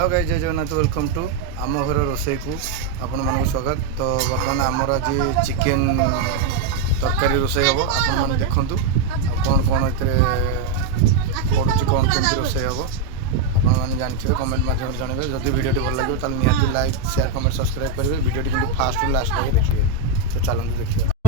Hello guys, जय Jagannath. Welcome to आम घर रोसई को आपण मानक स्वागत। तो बर्तमान आमर आज चिकेन तरकारी रोसई हम आपण मैंने देखूँ कौन कौन ये पड़ू कौन केमती रोसई हम आपण मैंने जानते कमेंट मध्यम जनइबे। जदि वीडियो भल लगे तो निहाती लाइक शेयर कमेंट सब्सक्राइब करेंगे। वीडियो किंतु फास्ट लास्ट लगे देखिए। तो चलते देखिए।